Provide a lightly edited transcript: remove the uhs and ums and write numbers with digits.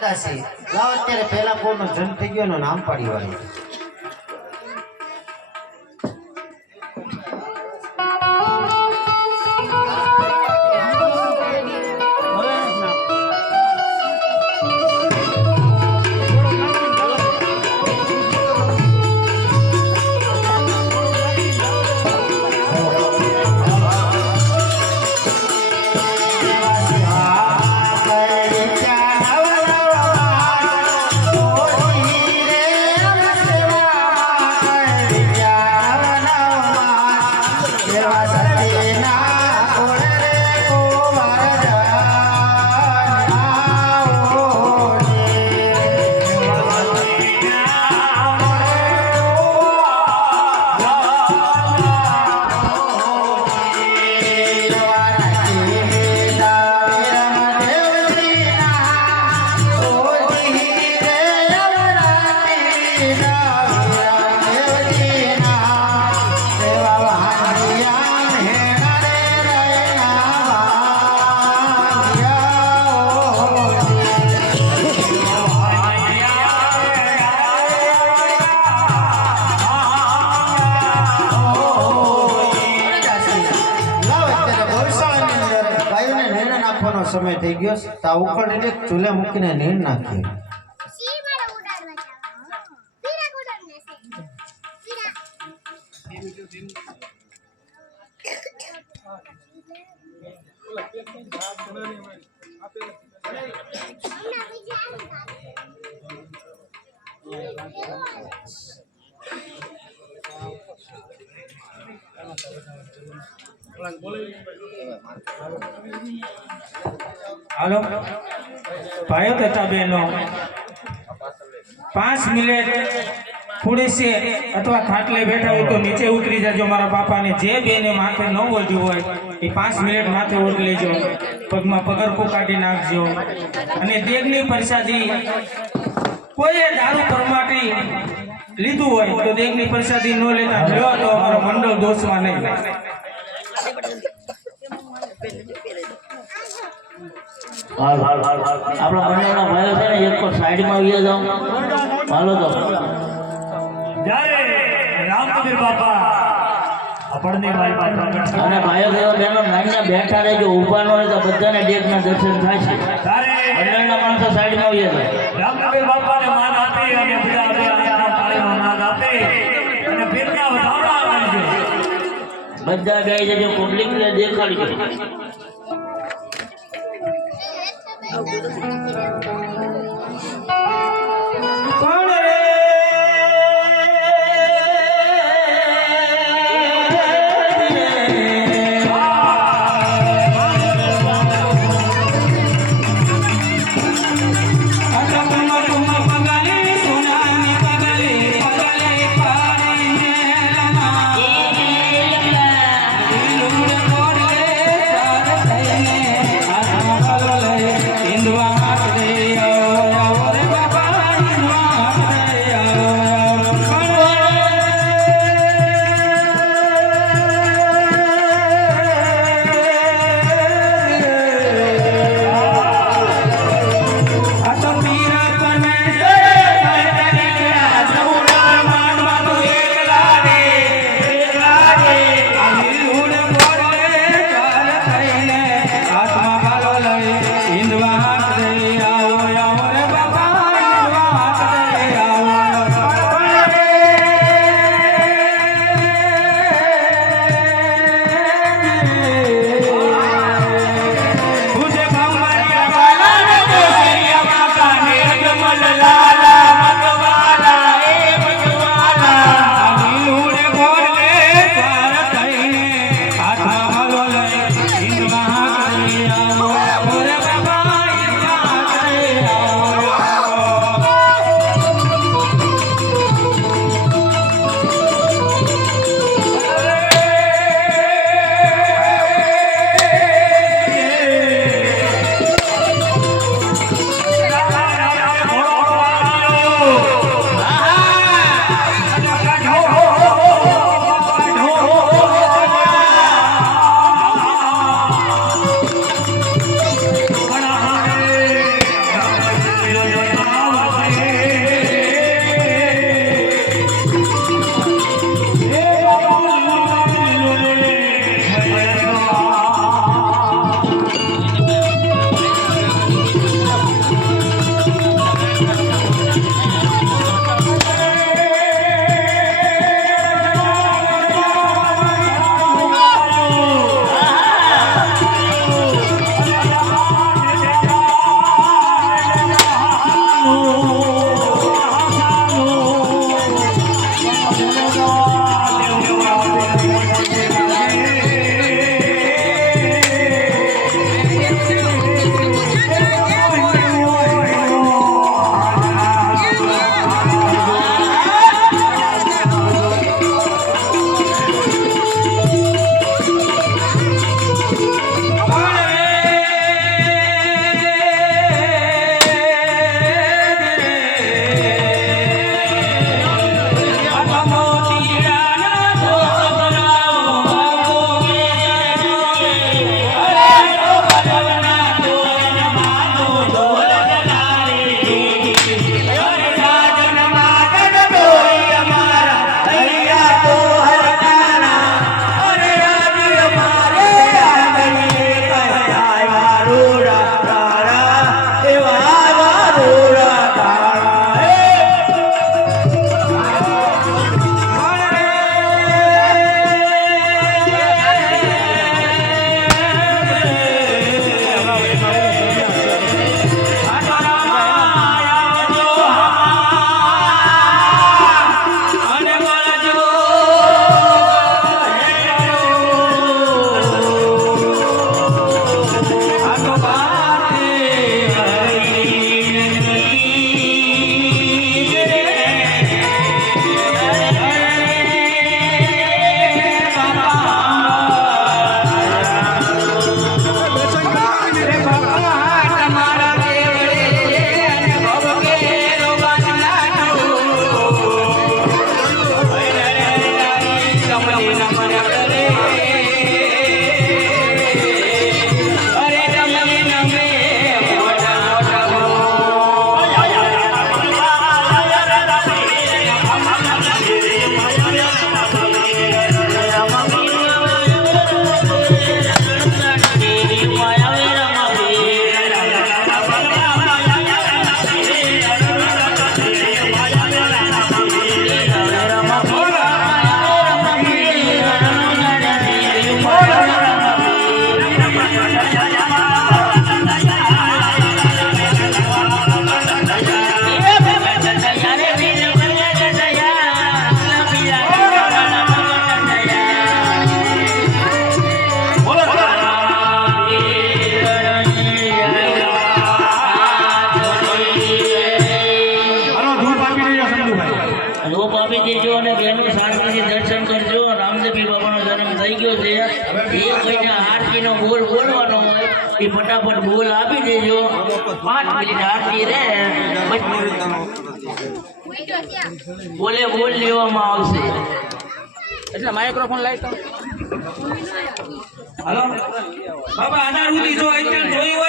દાસી લાવ અત્યારે પહેલા કોનો જન્મ થઈ ગયો એનું નામ પાડી વાળી સમય થઈ ગયો તા ઉકળીને ચૂલે મૂકીને નીણ નાખીએ हेलो भाइयों तथा बहनों 5 मिनट थोड़ी से अथवा खाटले बैठा हो तो नीचे उतरी जाजो मारा बापा ने जे बेने माथे न ओढ़ी होय ए 5 मिनट माथे ओढ़ लेजो पगमा पगरको काढी नाखजो अने देगनी प्रसादी कोई दारू परमाटी लीधु होय तो देगनी प्रसादी न लेता लो तो हमारो मंडल दोषमा नहीं આપણા બંનેના ભાઈઓ છે ને એક પર સાઈડમાં આવી જાઓ હાલો તો જય રામકબીર બાપા આપણને ભાઈ બાપા અને ભાઈઓ બહેનો નાના બેઠા રહેજો ઊભા ન હોય તો બધાને ડેકના દર્શન થાય છે બંનેના માણસો સાઈડમાં આવી જાય રામકબીર બાપાને માન આપી અને બીજા આપણા તાળીનો નાદ આપી અને પીરના વધાવડા કરજો બધા ગાઈ જજો પબ્લિકને દેખાડી कौन रे इंदवा ફટાફટ બોલ આપી દેજો 5 મિનિટ આરતી રે બોલે બોલ લેવામાં આવશે એટલે માઇક્રોફોન લાવી તો હાલો બાબા આના સુધી જો અત્યારે જોઈ હોય